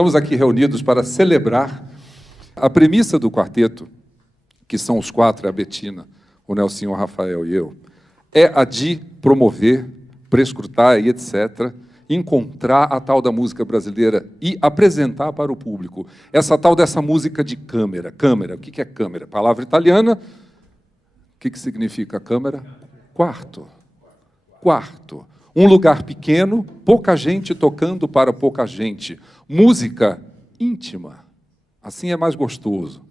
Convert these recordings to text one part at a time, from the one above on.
Estamos aqui reunidos para celebrar a premissa do quarteto, que são os quatro, a Betina, o Nelsinho, o Rafael e eu, é a de promover, prescrutar e etc., encontrar a tal da música brasileira e apresentar para o público essa tal dessa música de câmera. Câmera, o que é câmera? Palavra italiana, o que significa câmera? Quarto. Quarto. Um lugar pequeno, pouca gente tocando para pouca gente. Música íntima. Assim é mais gostoso.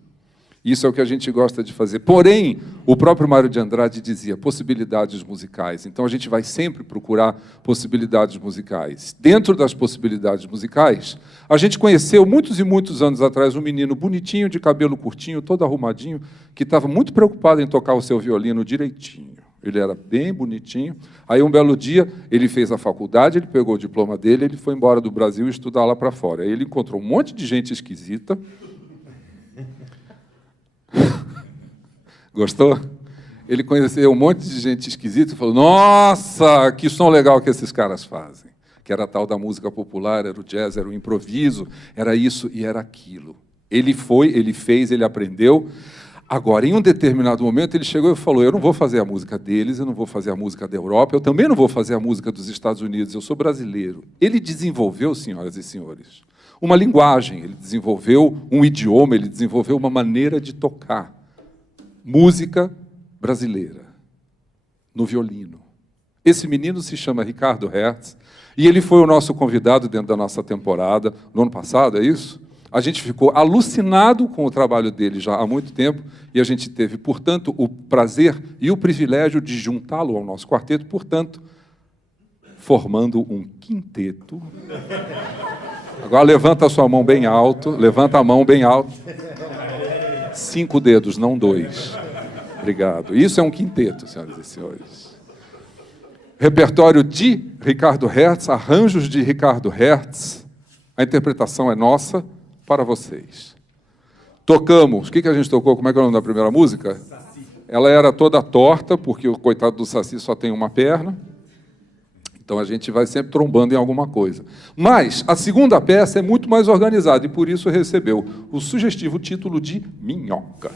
Isso é o que a gente gosta de fazer. Porém, o próprio Mário de Andrade dizia possibilidades musicais. Então, a gente vai sempre procurar possibilidades musicais. Dentro das possibilidades musicais, a gente conheceu, muitos e muitos anos atrás, um menino bonitinho, de cabelo curtinho, todo arrumadinho, que estava muito preocupado em tocar o seu violino direitinho. Ele era bem bonitinho. Aí, um belo dia, ele fez a faculdade, ele pegou o diploma dele, ele foi embora do Brasil estudar lá para fora. Aí ele encontrou um monte de gente esquisita. Gostou? Ele conheceu um monte de gente esquisita e falou, nossa, que som legal que esses caras fazem. Que era a tal da música popular, era o jazz, era o improviso, era isso e era aquilo. Ele foi, ele fez, ele aprendeu. Agora, em um determinado momento, ele chegou e falou, eu não vou fazer a música deles, eu não vou fazer a música da Europa, eu também não vou fazer a música dos Estados Unidos, eu sou brasileiro. Ele desenvolveu, senhoras e senhores, uma linguagem, ele desenvolveu um idioma, ele desenvolveu uma maneira de tocar música brasileira, no violino. Esse menino se chama Ricardo Hertz, e ele foi o nosso convidado dentro da nossa temporada, no ano passado, é isso? A gente ficou alucinado com o trabalho dele já há muito tempo, e a gente teve, portanto, o prazer e o privilégio de juntá-lo ao nosso quarteto, portanto, formando um quinteto. Agora levanta a sua mão bem alto, levanta a mão bem alto. 5 dedos, não 2. Obrigado. Isso é um quinteto, senhoras e senhores. Repertório de Ricardo Hertz, arranjos de Ricardo Hertz. A interpretação é nossa para vocês. Tocamos. O que a gente tocou? Como é que é o nome da primeira música? Saci. Ela era toda torta, porque o coitado do Saci só tem uma perna. Então a gente vai sempre trombando em alguma coisa. Mas a segunda peça é muito mais organizada e por isso recebeu o sugestivo título de Minhoca.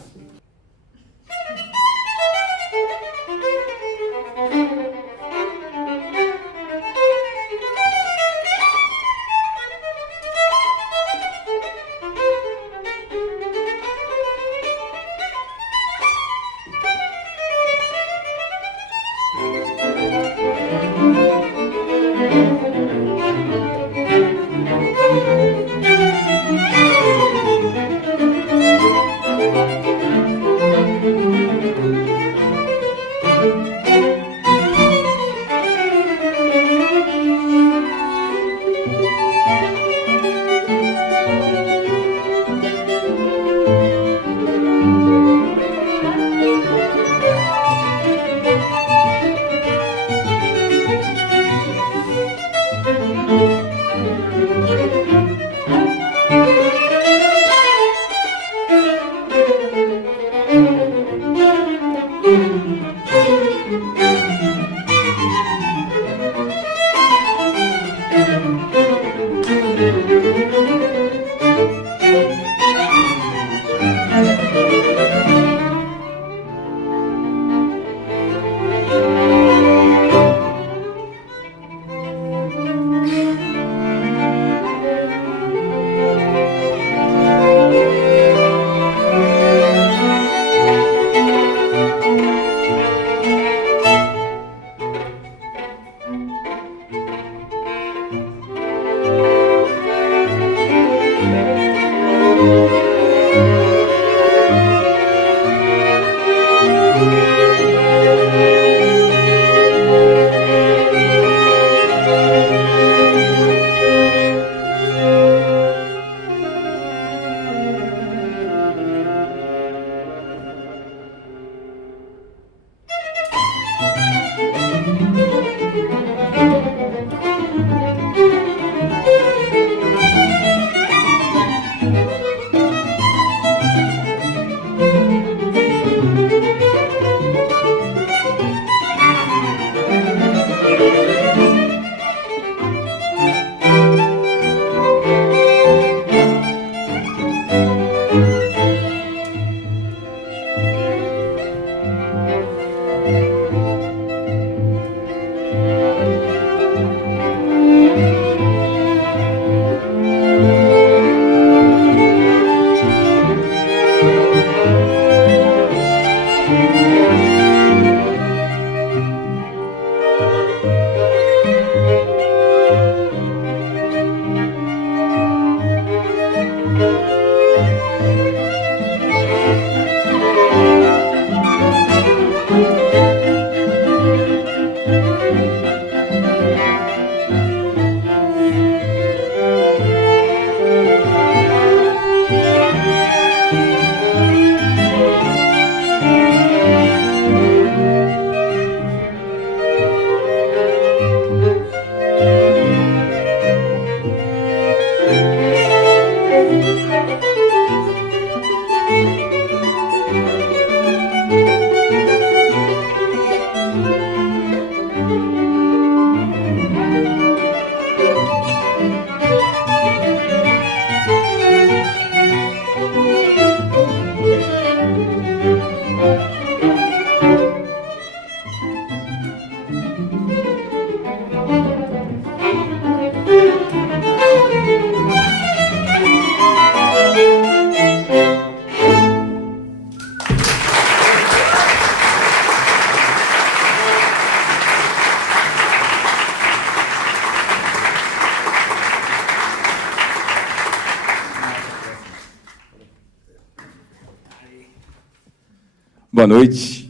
Boa noite.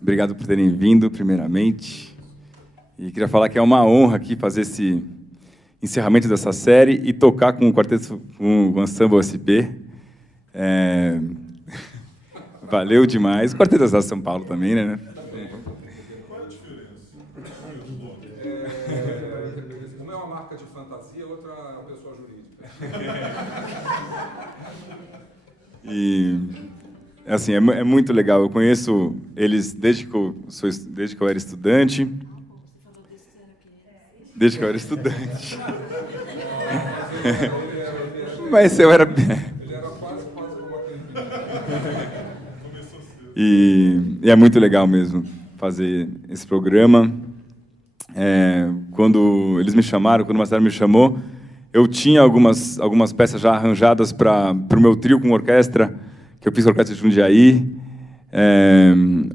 Obrigado por terem vindo, primeiramente. E queria falar que é uma honra aqui fazer esse encerramento dessa série e tocar com o quarteto, com o Ensemble SP. Valeu demais. O Quarteto da Cidade de São Paulo também, né? Uma é uma marca de fantasia, outra é uma pessoa jurídica. E, assim, é muito legal. Eu conheço eles desde que eu era estudante. Desde que eu era estudante. Mas eu era... Ele era quase como aquele. E é muito legal mesmo fazer esse programa. Quando eles me chamaram, quando o Marcelo me chamou, eu tinha algumas peças já arranjadas para o meu trio com orquestra, que eu fiz com a Orquestra de Jundiaí.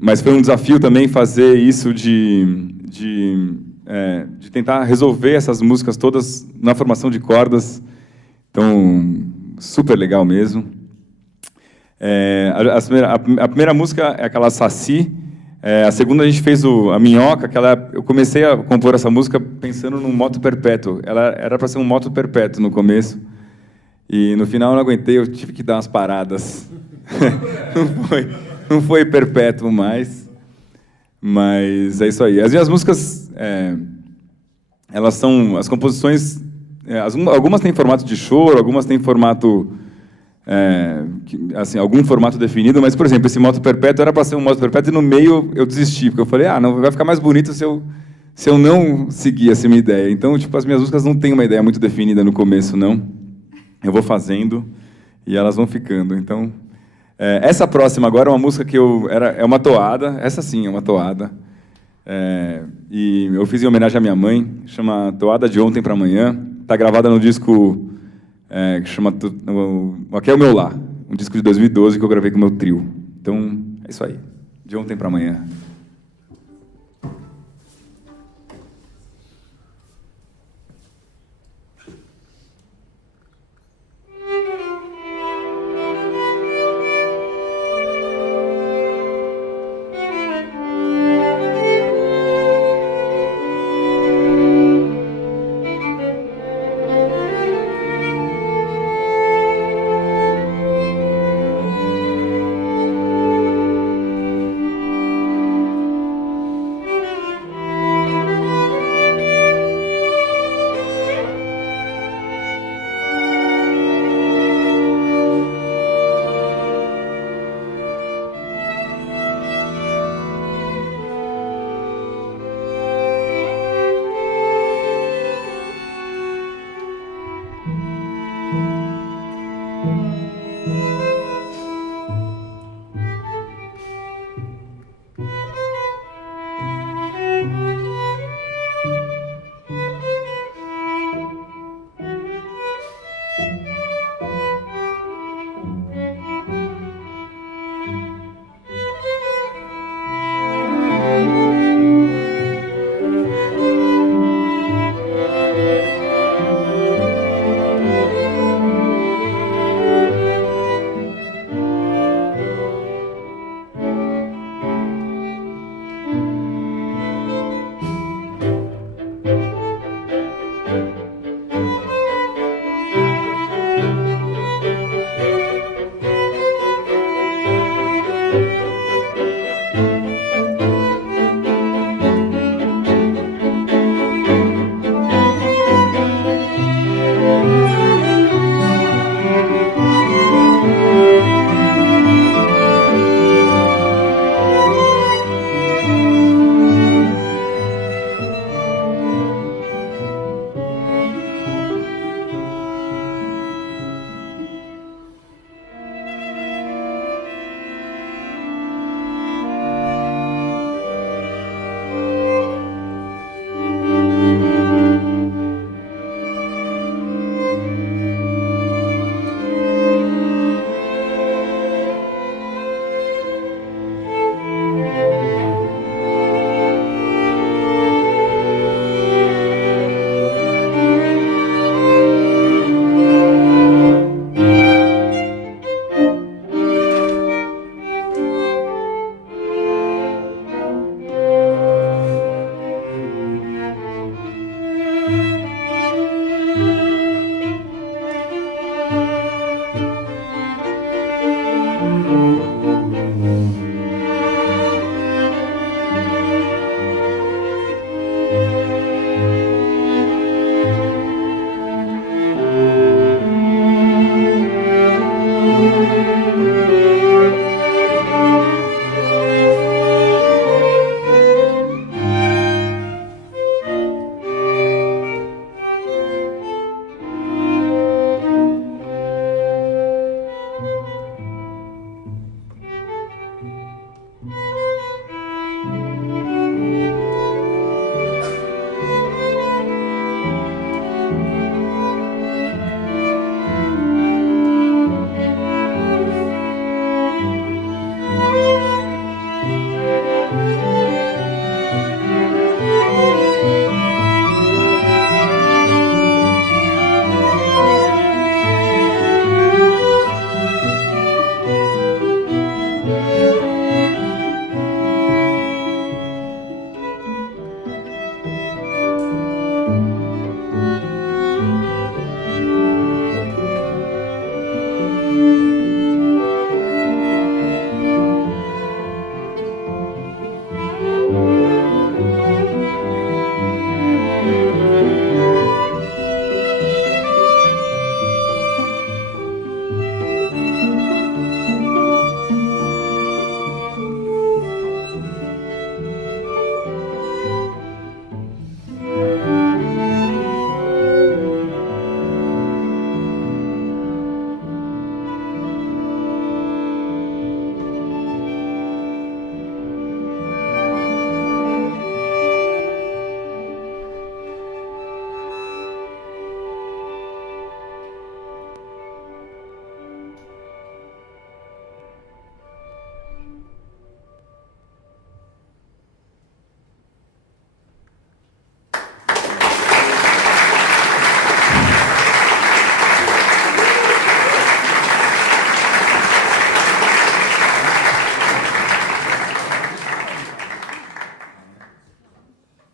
Mas foi um desafio também fazer isso de tentar resolver essas músicas todas na formação de cordas. Então, super legal mesmo. A primeira música é aquela Saci. A segunda a gente fez a Minhoca, eu comecei a compor essa música pensando num moto perpétuo. Ela era para ser um moto perpétuo no começo. E no final eu não aguentei, eu tive que dar umas paradas. Não foi perpétuo mais. Mas é isso aí. As minhas músicas, elas são... As composições... algumas têm formato de choro, algumas têm formato... assim, algum formato definido, mas, por exemplo, esse moto perpétuo era para ser um moto perpétuo e no meio eu desisti, porque eu falei, não, vai ficar mais bonito se eu não seguir essa minha ideia. Então, tipo, as minhas músicas não têm uma ideia muito definida no começo, não. Eu vou fazendo e elas vão ficando. Então, essa próxima agora é uma música que é uma toada, essa sim é uma toada, e eu fiz em homenagem à minha mãe, chama Toada de Ontem para Amanhã, está gravada no disco... que chama Aqui é o Meu Lar, um disco de 2012 que eu gravei com o meu trio. Então, é isso aí. De ontem para amanhã.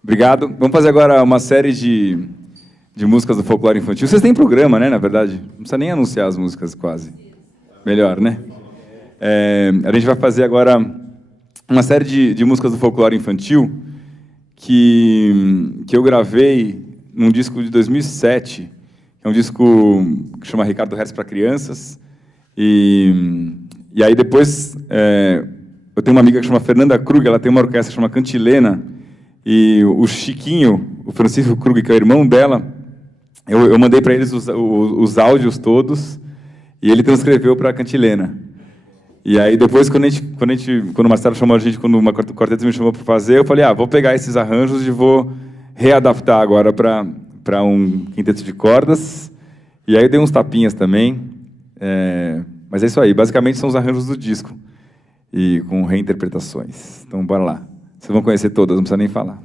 Obrigado. Vamos fazer agora uma série de músicas do folclore infantil. Vocês têm programa, né, na verdade? Não precisa nem anunciar as músicas, quase. Melhor, né? A gente vai fazer agora uma série de músicas do folclore infantil que eu gravei num disco de 2007. É um disco que chama Ricardo Hertz para Crianças. E aí depois, eu tenho uma amiga que chama Fernanda Krug, ela tem uma orquestra que chama Cantilena, e o Chiquinho, o Francisco Krug, que é o irmão dela, eu mandei para eles os áudios todos, e ele transcreveu para a Cantilena. E aí depois, quando o Marcelo chamou a gente, quando o quarteto me chamou para fazer, eu falei, vou pegar esses arranjos e vou readaptar agora para um quinteto de cordas. E aí eu dei uns tapinhas também. Mas é isso aí, basicamente são os arranjos do disco, e com reinterpretações. Então, bora lá. Vocês vão conhecer todas, não precisa nem falar.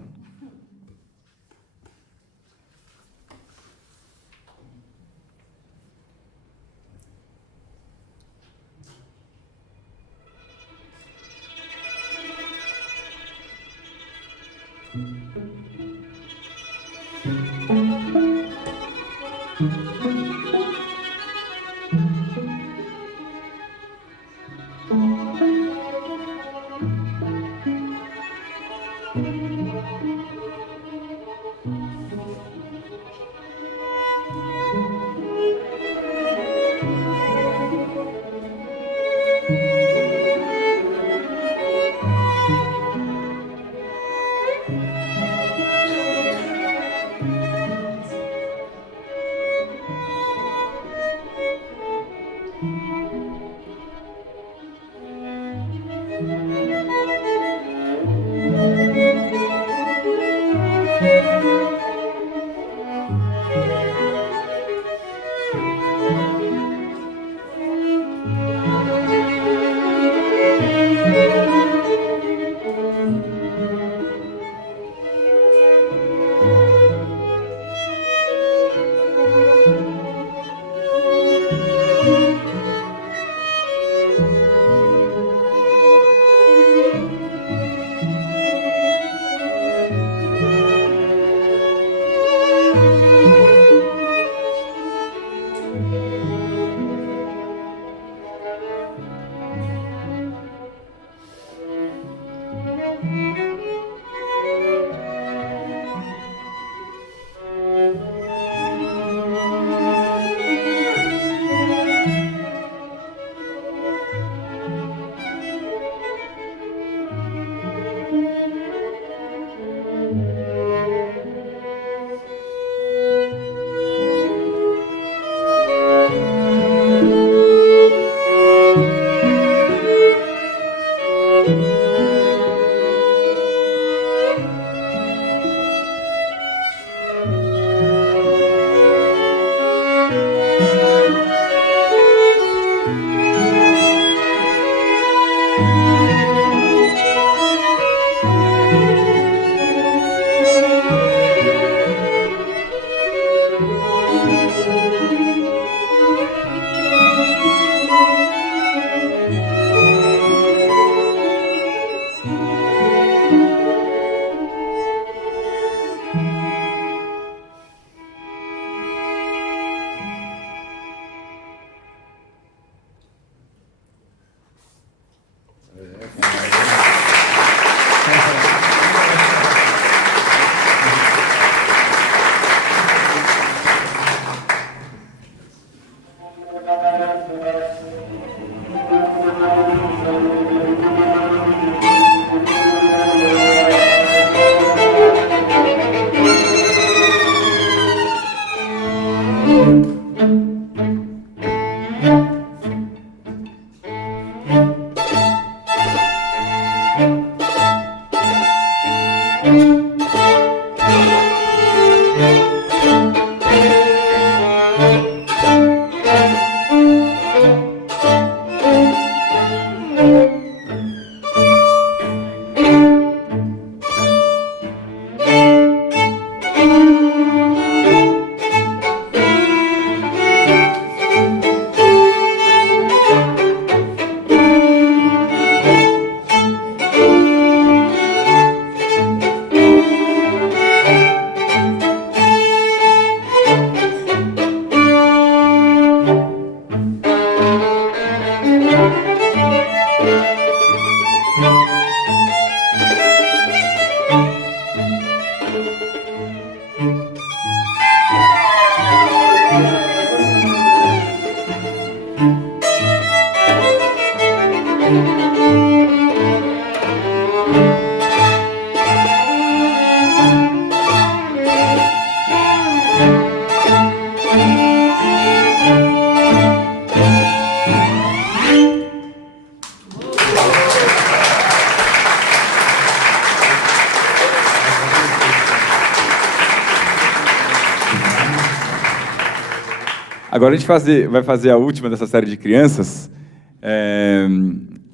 Agora a gente vai fazer a última dessa série de crianças.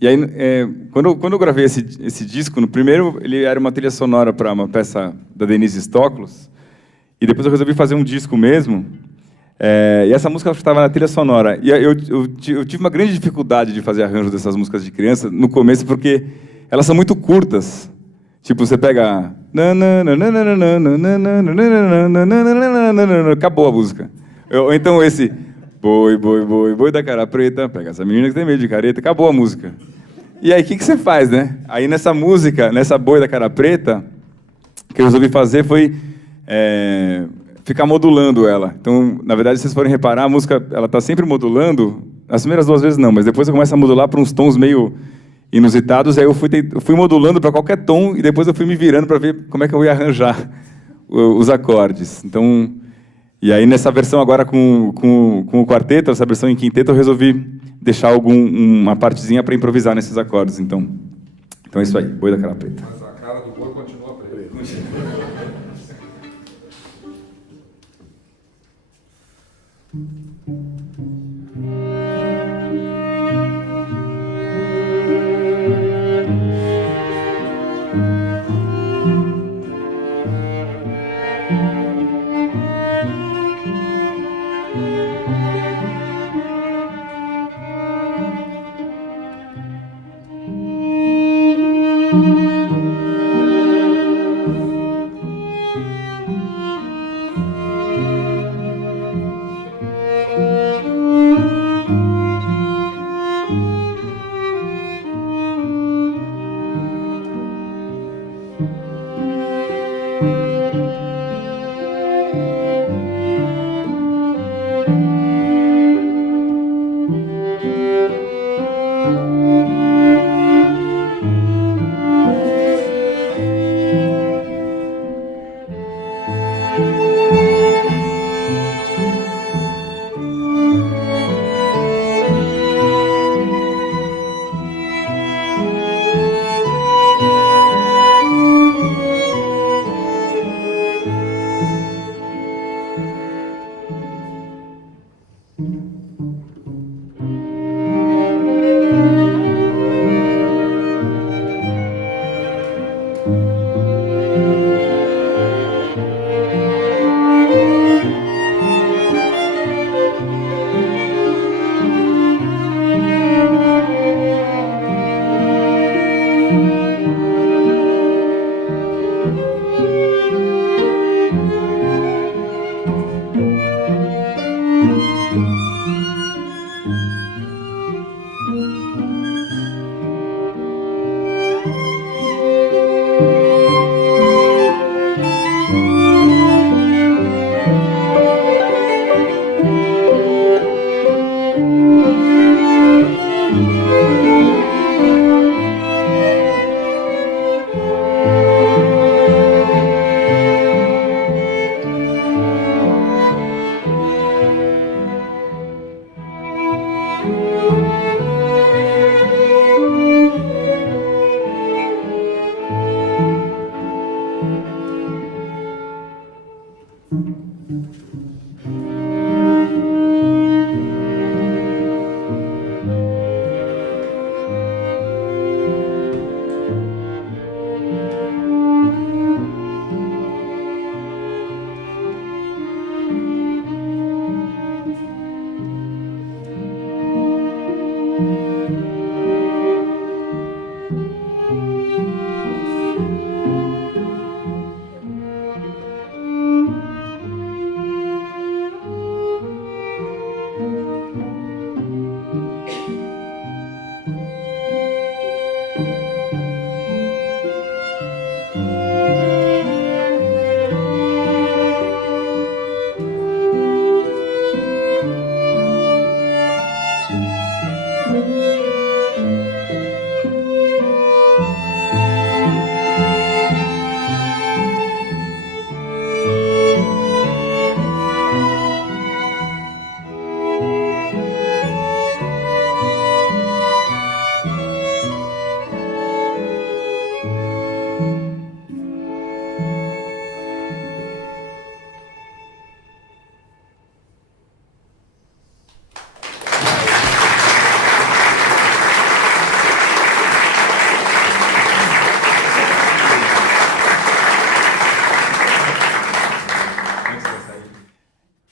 E aí, quando eu gravei esse disco, no primeiro ele era uma trilha sonora para uma peça da Denise Stoklos, e depois eu resolvi fazer um disco mesmo, e essa música estava na trilha sonora. E eu tive uma grande dificuldade de fazer arranjos dessas músicas de criança no começo, porque elas são muito curtas. Tipo, você pega... Acabou a música. Ou então esse... Boi, boi, boi, boi da cara preta, pega essa menina que tem medo de careta, acabou a música. E aí, o que você faz, né? Aí, nessa música, nessa boi da cara preta, o que eu resolvi fazer foi ficar modulando ela. Então, na verdade, se vocês forem reparar, a música, ela tá sempre modulando, as primeiras 2 vezes não, mas depois eu começo a modular para uns tons meio inusitados, e aí eu fui modulando para qualquer tom, e depois eu fui me virando para ver como é que eu ia arranjar os acordes. Então... E aí, nessa versão agora com o quarteto, essa versão em quinteto, eu resolvi deixar uma partezinha para improvisar nesses acordes. Então é isso aí, boi da cara preta. Mas a cara do boi continua preta.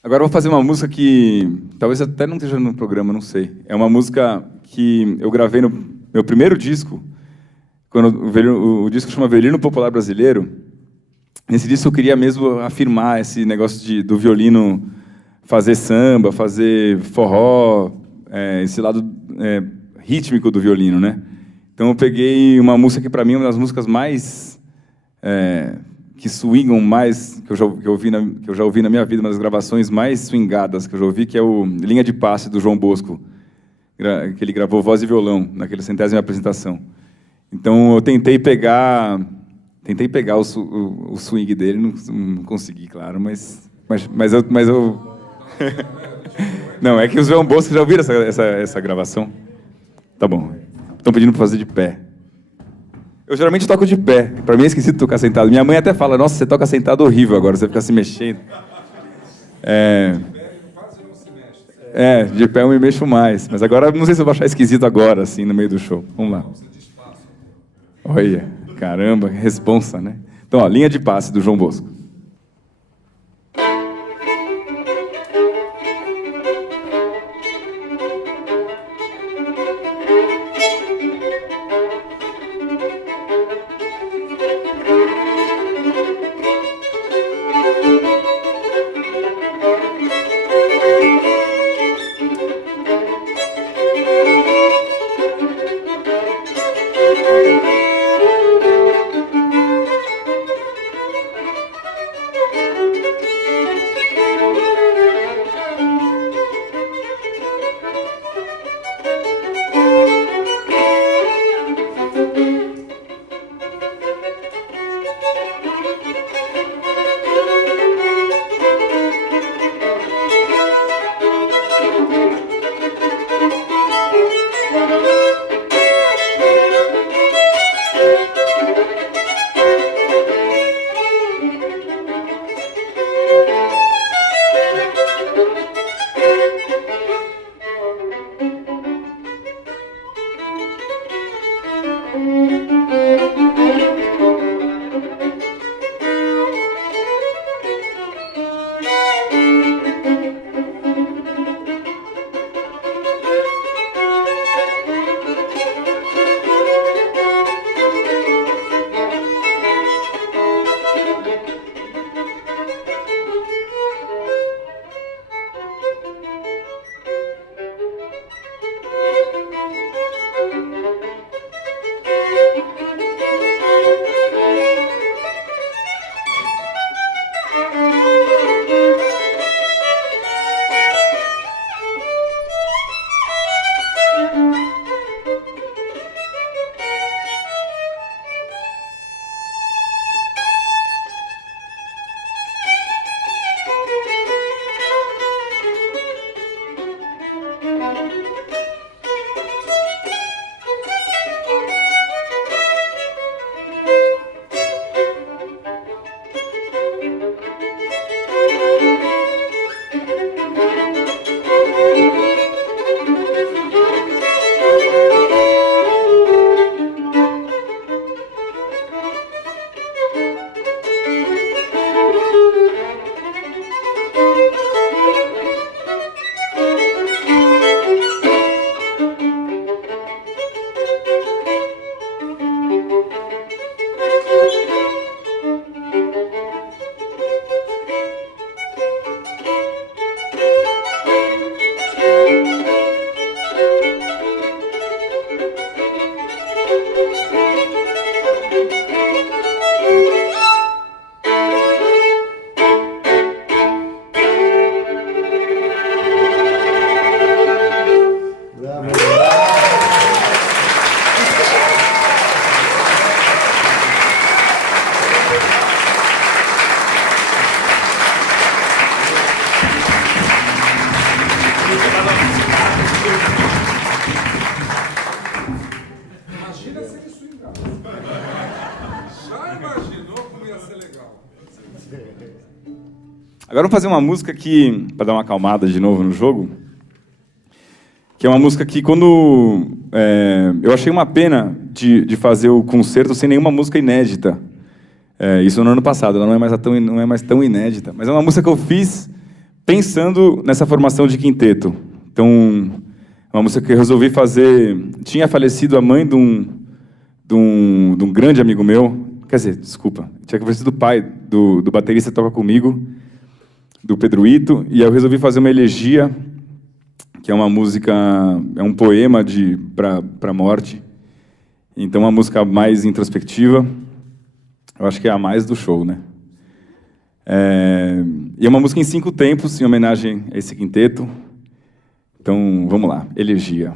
Agora eu vou fazer uma música que talvez até não esteja no programa, não sei. É uma música que eu gravei no meu primeiro disco, quando o disco chama Violino Popular Brasileiro. Nesse disco eu queria mesmo afirmar esse negócio do violino fazer samba, fazer forró, esse lado rítmico do violino, né? Então eu peguei uma música que para mim é uma das músicas mais que swingam mais, que eu já ouvi na minha vida, uma das gravações mais swingadas que eu já ouvi, que é o Linha de Passe, do João Bosco, que ele gravou voz e violão, naquela 100ª apresentação. Então eu tentei pegar o swing dele, não consegui, claro, mas eu... Não, é que o João Bosco já ouviram essa gravação? Tá bom. Estão pedindo para fazer de pé. Eu geralmente toco de pé. Para mim é esquisito tocar sentado. Minha mãe até fala, nossa, você toca sentado horrível agora, você fica se mexendo. De pé eu me mexo mais. Mas agora, não sei se eu vou achar esquisito agora, assim, no meio do show. Vamos lá. Olha, caramba, que responsa, né? Então, ó, Linha de Passe, do João Bosco. Agora vamos fazer uma música que, para dar uma acalmada de novo no jogo, que é uma música que quando... eu achei uma pena de fazer o concerto sem nenhuma música inédita. Isso no ano passado, ela não é mais tão inédita. Mas é uma música que eu fiz pensando nessa formação de quinteto. Então, uma música que eu resolvi fazer... Tinha falecido a mãe de um grande amigo meu. Quer dizer, desculpa. Tinha falecido o pai do baterista que toca comigo, do Pedro Ito. E eu resolvi fazer uma elegia, que é uma música... É um poema para a morte. Então, uma música mais introspectiva. Eu acho que é a mais do show, né? E é uma música em 5 tempos, em homenagem a esse quinteto. Então, vamos lá. Elegia.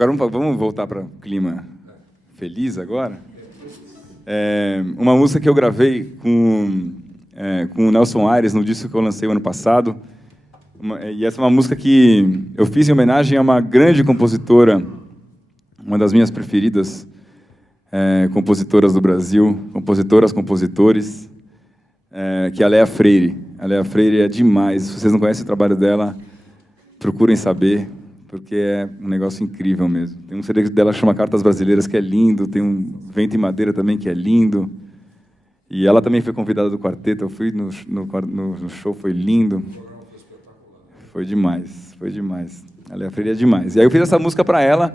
Agora vamos voltar para o clima feliz agora. Uma música que eu gravei com o Nelson Aires no disco que eu lancei o ano passado. E essa é uma música que eu fiz em homenagem a uma grande compositora, uma das minhas preferidas compositoras do Brasil, compositores, que é a Léa Freire. A Léa Freire é demais. Se vocês não conhecem o trabalho dela, procurem saber, porque é um negócio incrível mesmo. Tem um CD dela que chama Cartas Brasileiras, que é lindo, tem um Vento em Madeira também, que é lindo. E ela também foi convidada do quarteto, eu fui no show, foi lindo. Foi demais, foi demais. A Léa Freire é demais. E aí eu fiz essa música para ela,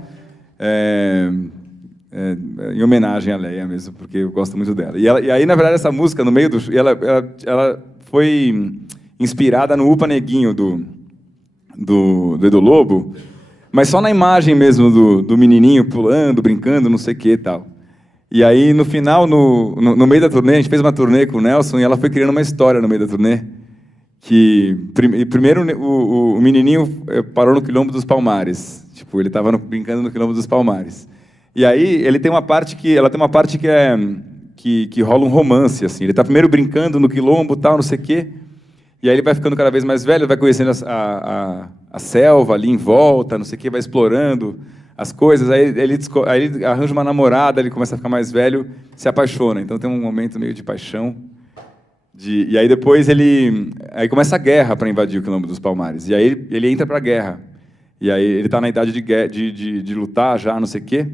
em homenagem à Léa mesmo, porque eu gosto muito dela. E aí, na verdade, essa música, no meio do... Ela foi inspirada no Upa Neguinho, do Edu Lobo, mas só na imagem mesmo do menininho pulando, brincando, não sei o que e tal. E aí, no final, no meio da turnê, a gente fez uma turnê com o Nelson e ela foi criando uma história no meio da turnê, que primeiro o menininho parou no Quilombo dos Palmares. Tipo, ele estava brincando no Quilombo dos Palmares. E aí, ela tem uma parte que rola um romance, assim. Ele está primeiro brincando no Quilombo, tal, não sei o quê. E aí ele vai ficando cada vez mais velho, vai conhecendo a selva ali em volta, não sei o quê, vai explorando as coisas. Aí ele arranja uma namorada, ele começa a ficar mais velho, se apaixona. Então tem um momento meio de paixão. E aí depois aí começa a guerra para invadir o Quilombo dos Palmares. E aí ele entra para a guerra. E aí ele está na idade de lutar já, não sei o quê.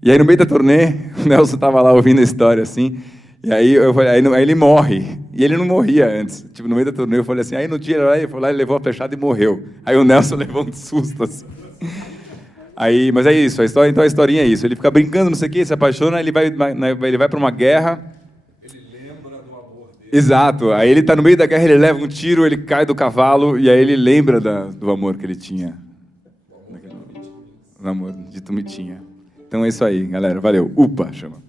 E aí no meio da turnê, o Nelson estava lá ouvindo a história assim. E aí aí ele morre. E ele não morria antes. Tipo, no meio da turnê eu falei assim, aí no dia ele foi lá e levou a flechada e morreu. Aí o Nelson levou um susto assim. Mas é isso, então a historinha é isso. Ele fica brincando, não sei o quê, se apaixona, ele vai para uma guerra. Ele lembra do amor dele. Exato. Aí ele está no meio da guerra, ele leva um tiro, ele cai do cavalo, e aí ele lembra do amor que ele tinha. Do amor de Tumitinha. Então é isso aí, galera. Valeu. Upa, chama.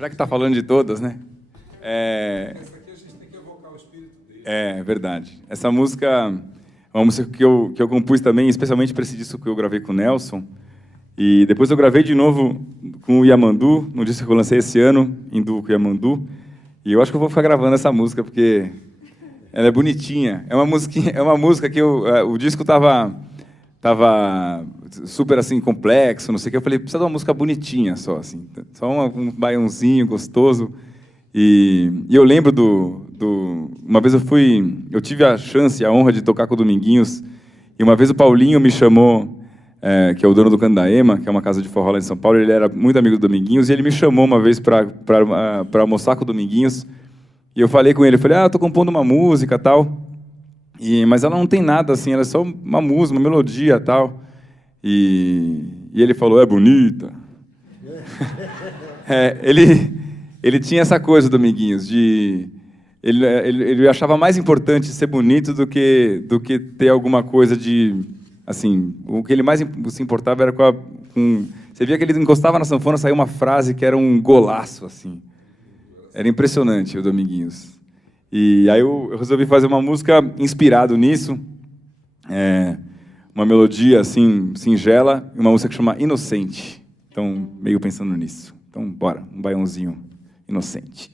Já que está falando de todas, né? Essa aqui a gente tem que evocar o espírito dele. É verdade. Essa música é uma música que eu compus também, especialmente para esse disco que eu gravei com o Nelson. E depois eu gravei de novo com o Yamandu, no disco que eu lancei esse ano, em duo com o Yamandu. E eu acho que eu vou ficar gravando essa música, porque ela é bonitinha. É uma música que o disco estava super assim complexo, não sei o que. Eu falei, precisa de uma música bonitinha só, assim, só um baiãozinho gostoso. E eu lembro uma vez eu tive a chance, a honra de tocar com o Dominguinhos. E uma vez o Paulinho me chamou, que é o dono do Candaema, que é uma casa de forró lá em São Paulo. Ele era muito amigo do Dominguinhos e ele me chamou uma vez para almoçar com o Dominguinhos. E eu falei com ele, eu falei, eu tô compondo uma música, tal. Mas ela não tem nada assim, ela é só uma música, uma melodia e tal. E ele falou, é bonita. Ele tinha essa coisa, Dominguinhos, ele achava mais importante ser bonito do que ter alguma coisa de... Assim, o que ele mais se importava era com... Você via que ele encostava na sanfona, saía uma frase que era um golaço, assim. Era impressionante, o Dominguinhos. E aí eu resolvi fazer uma música inspirado nisso, uma melodia assim singela, e uma música que chama Inocente. Então, meio pensando nisso. Então, bora, um baiãozinho inocente.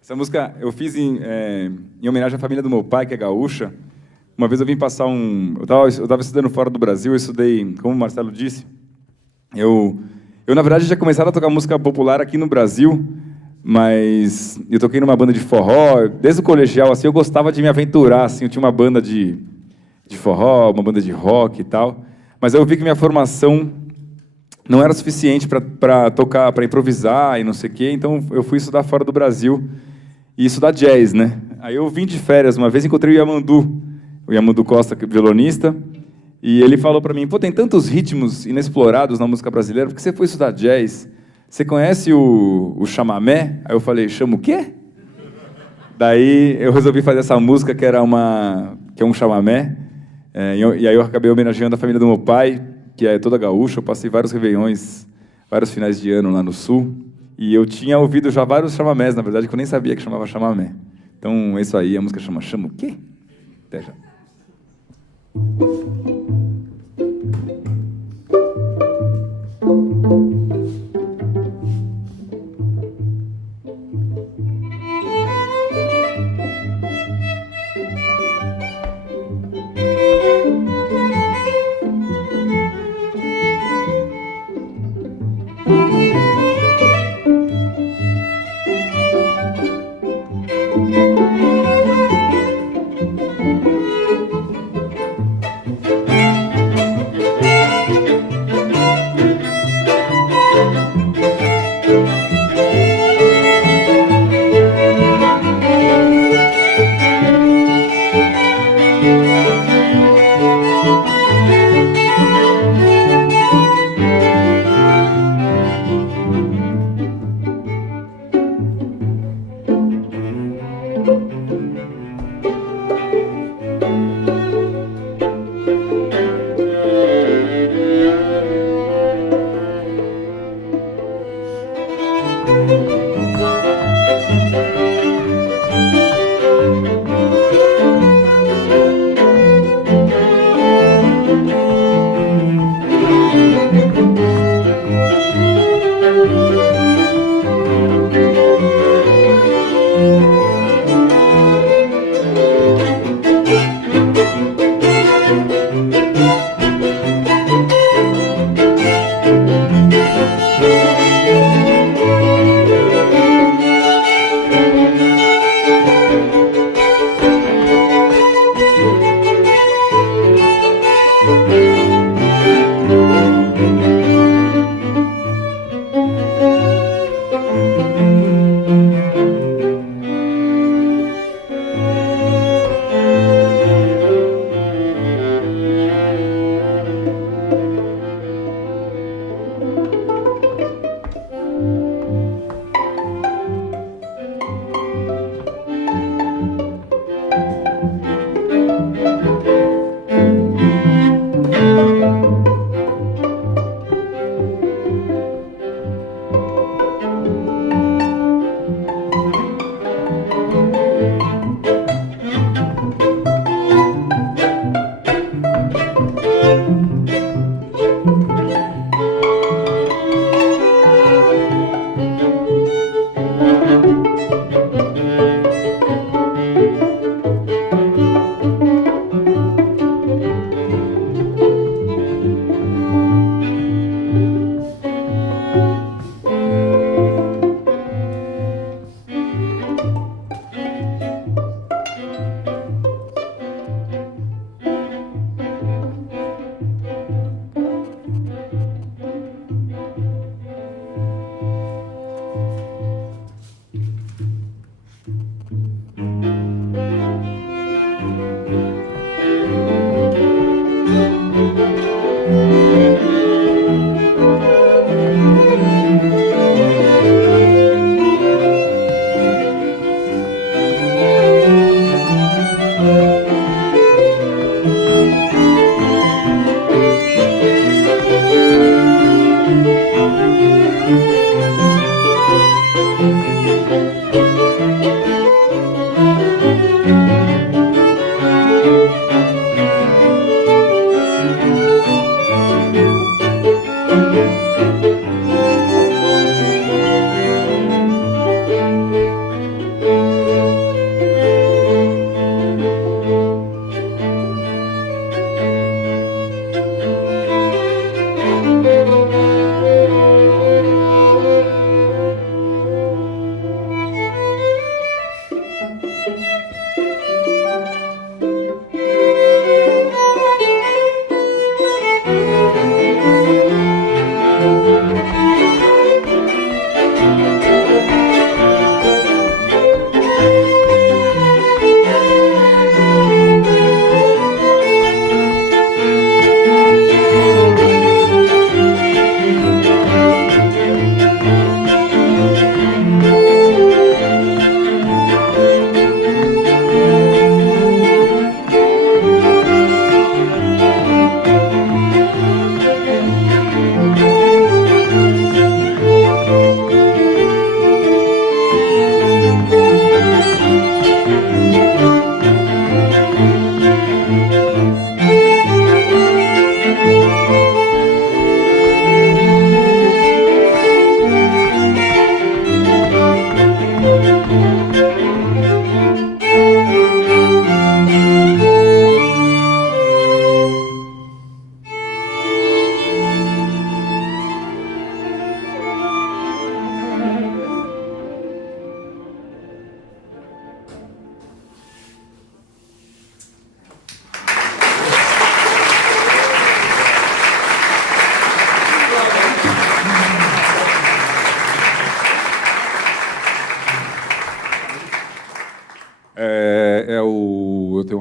Essa música eu fiz em homenagem à família do meu pai, que é gaúcha. Uma vez eu vim passar Eu estava estudando fora do Brasil, eu estudei, como o Marcelo disse, eu na verdade, já começava a tocar música popular aqui no Brasil, mas eu toquei numa banda de forró, desde o colegial, assim, eu gostava de me aventurar, assim, eu tinha uma banda de forró, uma banda de rock e tal, mas eu vi que minha formação não era suficiente para tocar, para improvisar e não sei o quê, então eu fui estudar fora do Brasil e estudar jazz, né? Aí eu vim de férias, uma vez encontrei o Yamandu Costa, que é violonista, e ele falou para mim, pô, tem tantos ritmos inexplorados na música brasileira, por que você foi estudar jazz? Você conhece o chamamé? Aí eu falei, chama o quê? Daí eu resolvi fazer essa música que é um chamamé, e aí eu acabei homenageando a família do meu pai, que é toda gaúcha. Eu passei vários réveillões, vários finais de ano lá no sul, e eu tinha ouvido já vários chamamés, na verdade, que eu nem sabia que chamava chamamé. Então é isso aí, a música chama o quê? Até já.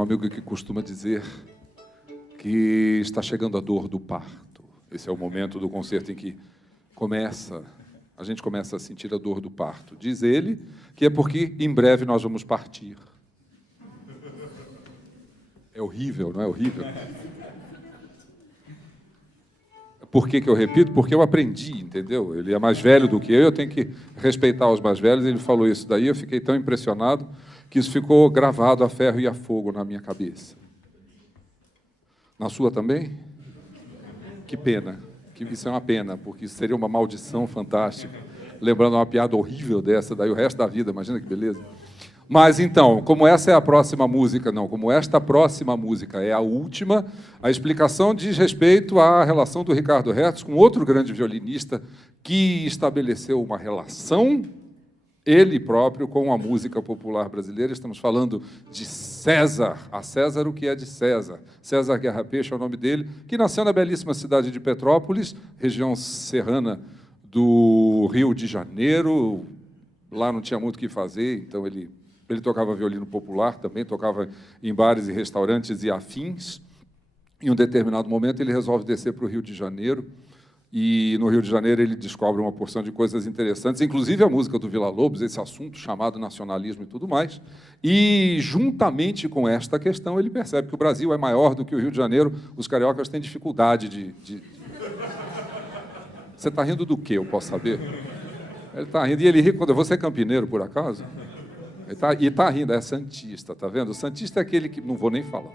amigo que costuma dizer que está chegando a dor do parto. Esse é o momento do concerto em que a gente começa a sentir a dor do parto. Diz ele que é porque em breve nós vamos partir. É horrível, não é horrível? Por que eu repito? Porque eu aprendi, entendeu? Ele é mais velho do que eu tenho que respeitar os mais velhos. Ele falou isso daí, eu fiquei tão impressionado que isso ficou gravado a ferro e a fogo na minha cabeça. Na sua também? Que pena. Isso é uma pena, porque isso seria uma maldição fantástica. Lembrando uma piada horrível dessa, daí o resto da vida, imagina que beleza. Mas então, como essa é a próxima música, como esta próxima música é a última, a explicação diz respeito à relação do Ricardo Hertz com outro grande violinista que estabeleceu uma relação, ele próprio, com a música popular brasileira. Estamos falando de César, a César o que é de César. César Guerra Peixe é o nome dele, que nasceu na belíssima cidade de Petrópolis, região serrana do Rio de Janeiro. Lá não tinha muito o que fazer, então ele tocava violino popular também, tocava em bares e restaurantes e afins. Em um determinado momento, ele resolve descer para o Rio de Janeiro, e no Rio de Janeiro ele descobre uma porção de coisas interessantes, inclusive a música do Villa-Lobos, esse assunto chamado nacionalismo e tudo mais. E, juntamente com esta questão, ele percebe que o Brasil é maior do que o Rio de Janeiro. Os cariocas têm dificuldade de... Você está rindo do quê, eu posso saber? Ele está rindo, e ele ri quando... Você é campineiro, por acaso? E está rindo, é santista, está vendo? O santista é aquele que... Não vou nem falar.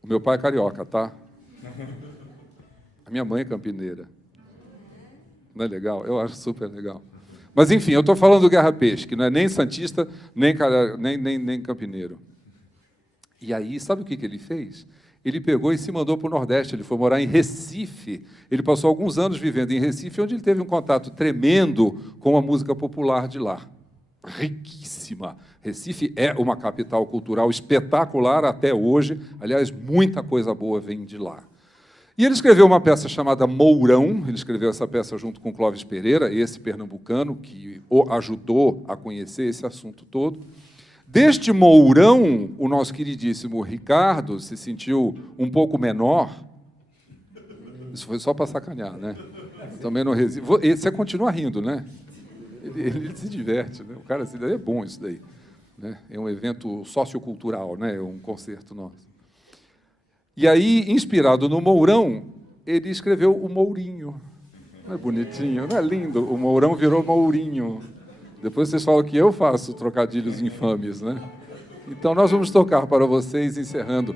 O meu pai é carioca, tá? A minha mãe é campineira. Não é legal? Eu acho super legal. Mas, enfim, eu estou falando do Guerra Peixe, que não é nem santista, nem campineiro. E aí, sabe o que ele fez? Ele pegou e se mandou para o Nordeste, ele foi morar em Recife. Ele passou alguns anos vivendo em Recife, onde ele teve um contato tremendo com a música popular de lá. Riquíssima. Recife é uma capital cultural espetacular até hoje. Aliás, muita coisa boa vem de lá. E ele escreveu uma peça chamada Mourão. Ele escreveu essa peça junto com Clóvis Pereira, esse pernambucano, que o ajudou a conhecer esse assunto todo. Deste Mourão, o nosso queridíssimo Ricardo se sentiu um pouco menor. Isso foi só para sacanear, né? Também não resiste. Você continua rindo, né? Ele se diverte, né? O cara, é bom isso daí, né? É um evento sociocultural, né? É um concerto nosso. E aí, inspirado no Mourão, ele escreveu o Mourinho. Não é bonitinho? Não é lindo? O Mourão virou Mourinho. Depois vocês falam que eu faço trocadilhos infames, né? Então, nós vamos tocar para vocês, encerrando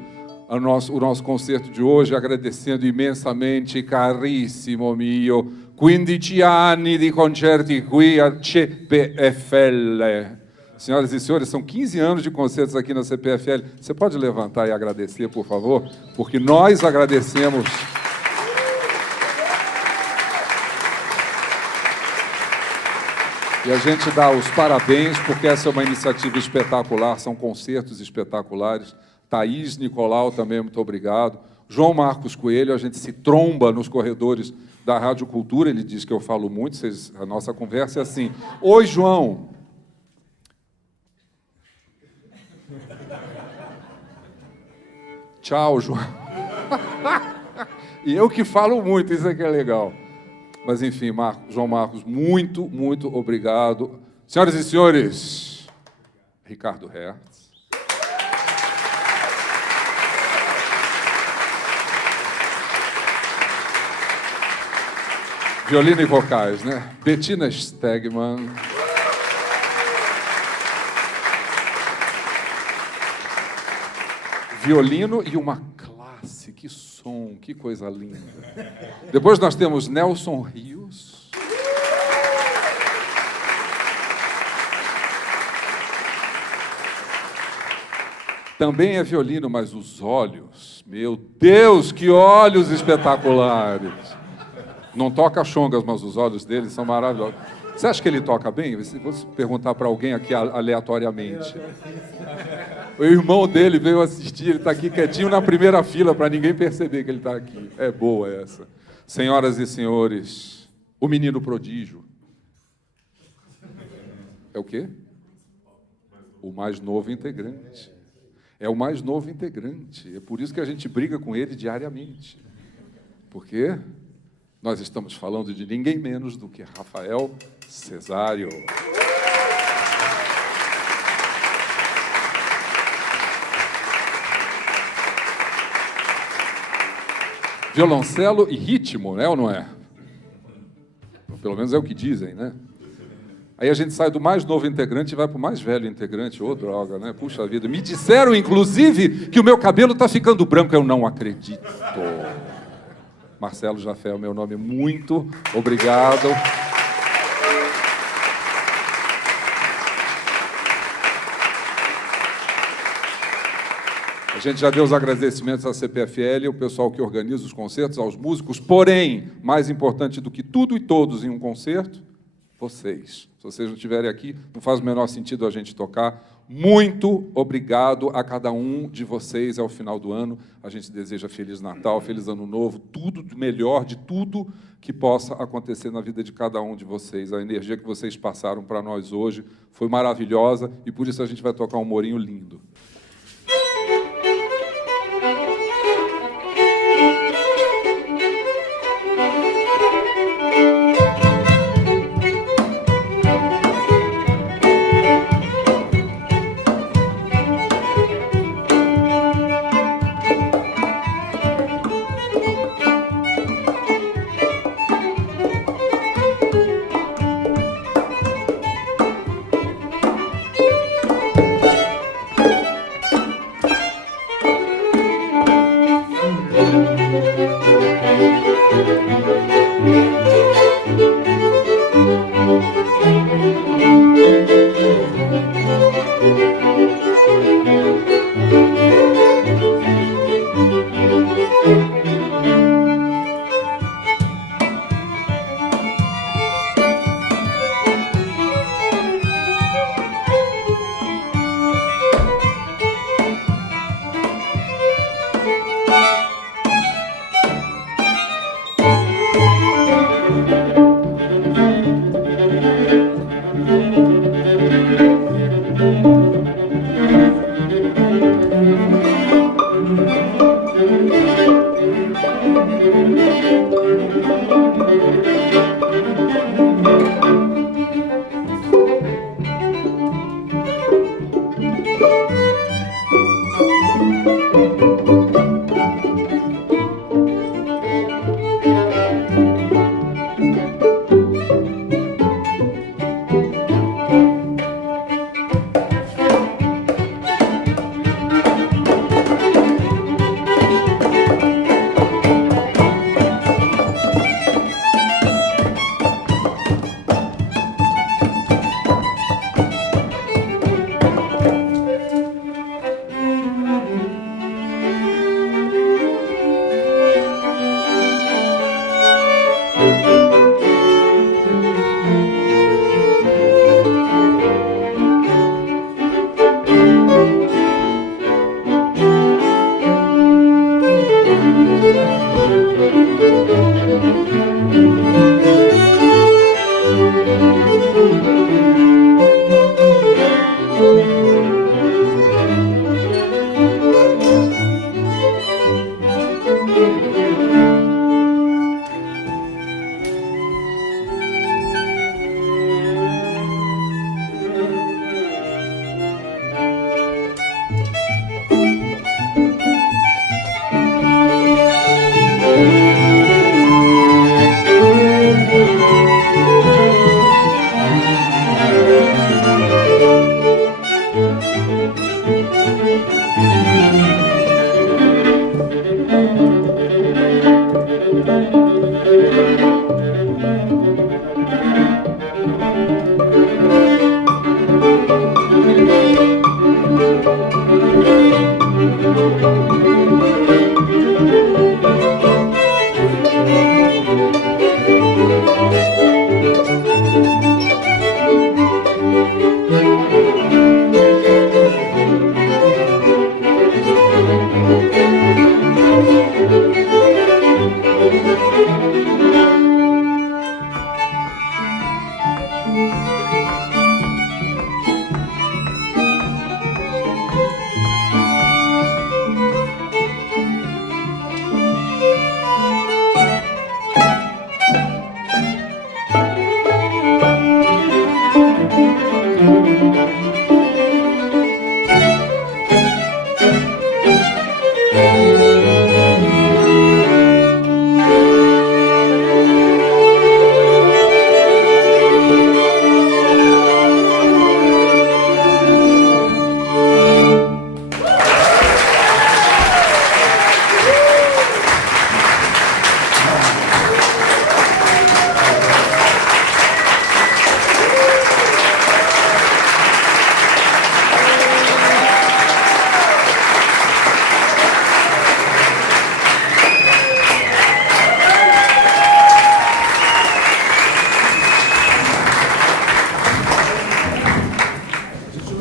o nosso concerto de hoje, agradecendo imensamente, carissimo mio, 15 anni di concerti qui a CPFL. Senhoras e senhores, são 15 anos de concertos aqui na CPFL. Você pode levantar e agradecer, por favor? Porque nós agradecemos... E a gente dá os parabéns, porque essa é uma iniciativa espetacular, são concertos espetaculares. Thaís Nicolau também, muito obrigado. João Marcos Coelho, a gente se tromba nos corredores da Rádio Cultura, ele diz que eu falo muito, a nossa conversa é assim: oi, João. Tchau, João. E eu que falo muito, isso é que é legal. Mas, enfim, João Marcos, muito, muito obrigado. Senhoras e senhores, Ricardo Hertz. Violino e vocais, né? Bettina Stegman. Violino e uma classe, que som, que coisa linda. Depois nós temos Nelson Rios. Também é violino, mas os olhos, meu Deus, que olhos espetaculares. Não toca chongas, mas os olhos dele são maravilhosos. Você acha que ele toca bem? Vou perguntar para alguém aqui aleatoriamente. O irmão dele veio assistir, ele está aqui quietinho na primeira fila para ninguém perceber que ele está aqui. É boa essa. Senhoras e senhores, o menino prodígio. É o quê? o mais novo integrante. É o mais novo integrante. É por isso que a gente briga com ele diariamente. Porque nós estamos falando de ninguém menos do que Rafael Cesário. Violoncelo e ritmo, né, ou não é? Pelo menos é o que dizem, né? Aí a gente sai do mais novo integrante e vai para o mais velho integrante. Ô, droga, né? Puxa vida. Me disseram, inclusive, que o meu cabelo está ficando branco. Eu não acredito. Marcelo Jafé é o meu nome. Muito obrigado. A gente já deu os agradecimentos à CPFL, ao pessoal que organiza os concertos, aos músicos. Porém, mais importante do que tudo e todos em um concerto, vocês. Se vocês não estiverem aqui, não faz o menor sentido a gente tocar. Muito obrigado a cada um de vocês ao final do ano. A gente deseja Feliz Natal, Feliz Ano Novo, tudo de melhor, de tudo que possa acontecer na vida de cada um de vocês. A energia que vocês passaram para nós hoje foi maravilhosa e por isso a gente vai tocar um morinho lindo.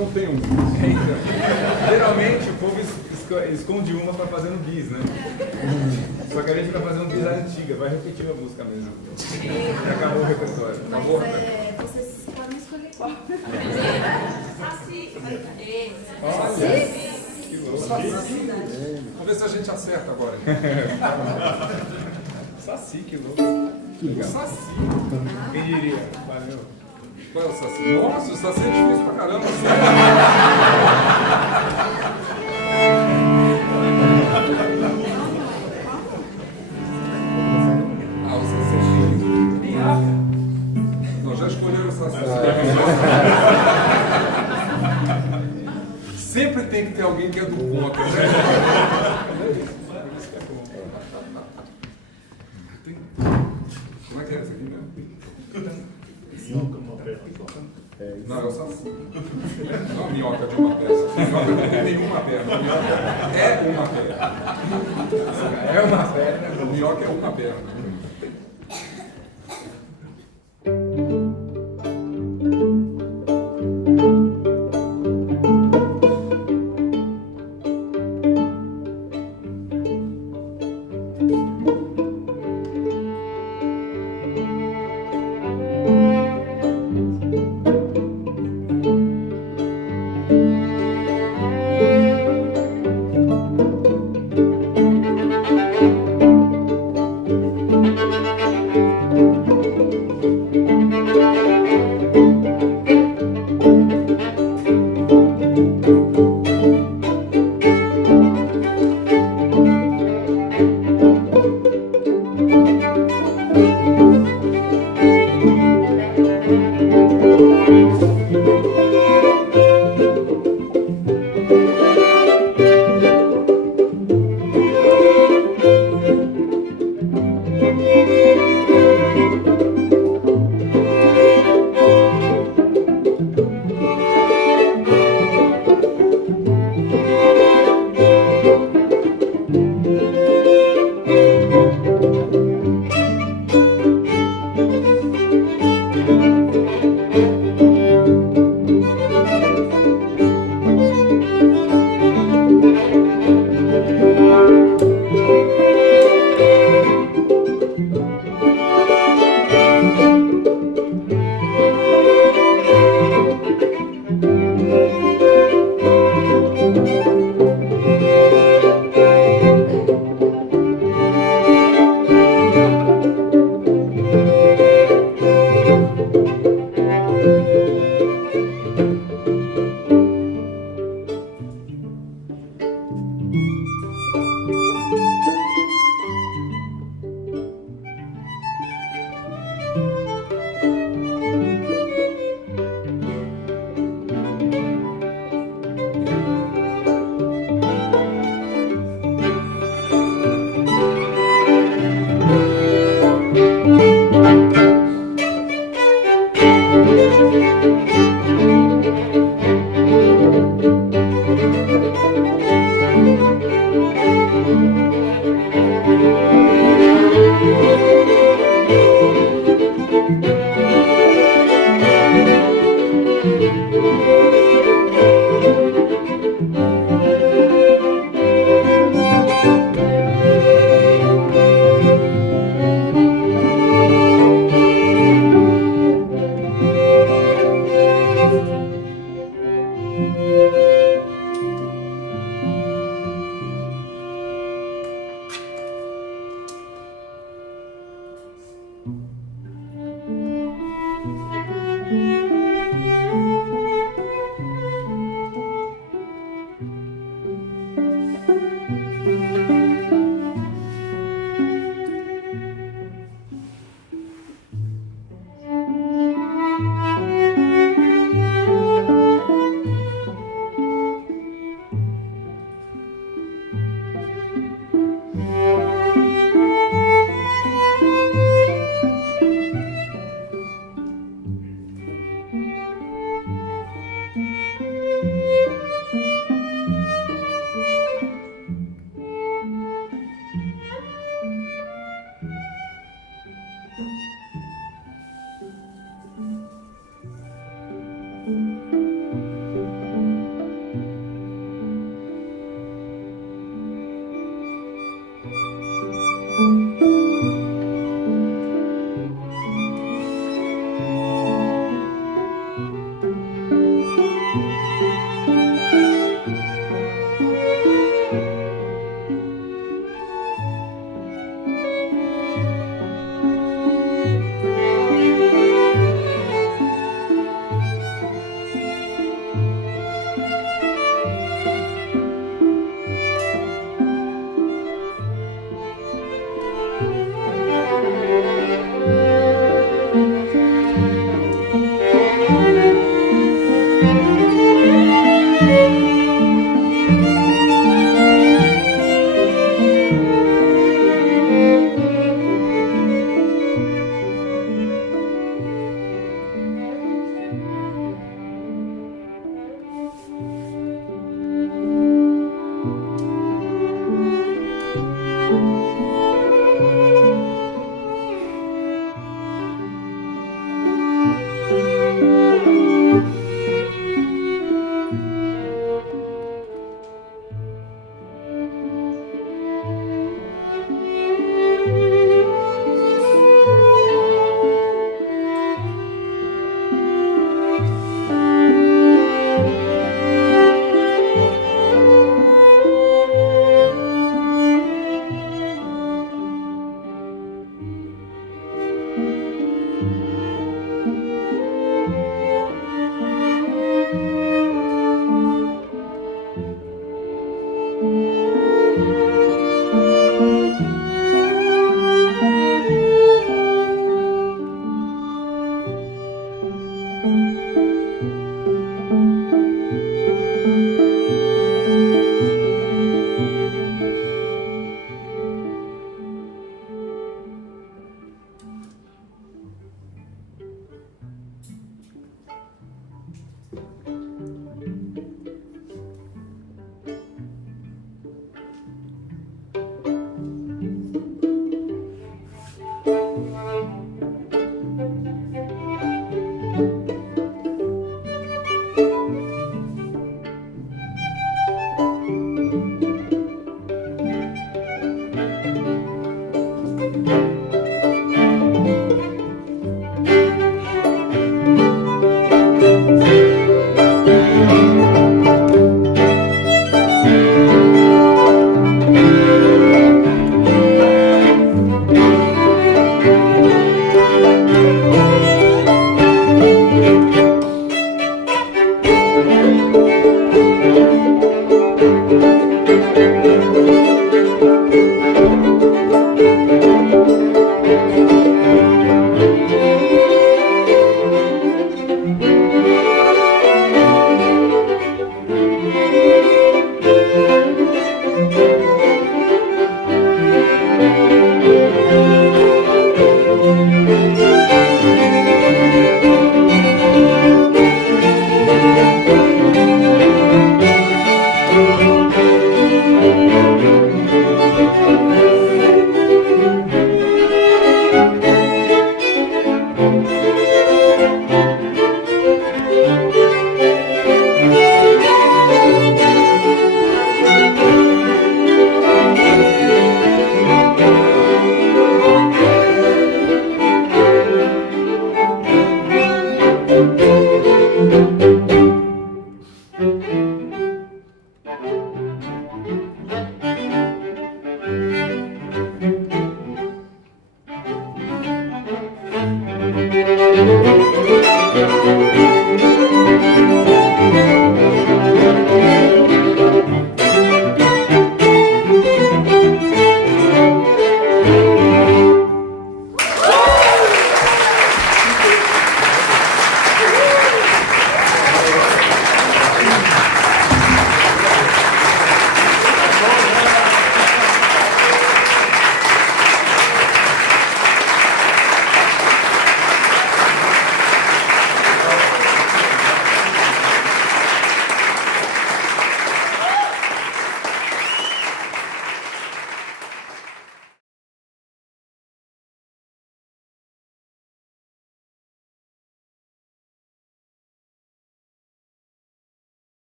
não tem um. Geralmente o povo esconde uma para fazer um bis, né? Só que a gente fica fazendo um bis antiga, vai repetir a música mesmo. E acabou o repertório. Mas vocês podem escolher qual. Saci. Que louco. Vamos ver se a gente acerta agora. Saci, que louco. Que legal. Saci. Quem diria? Valeu. Qual é o Saci? Nossa, o Saci é difícil pra caramba. Ah, o Saci é minhoca. Não, já escolheram o Saci. Sempre tem que ter alguém que é do contra, né? Como é que é isso aqui mesmo? Não, é o Saci. Não a minhoca de uma peça. A minhoca não tem uma perna. A minhoca é uma perna. É uma perna. A minhoca é uma perna. Obrigada.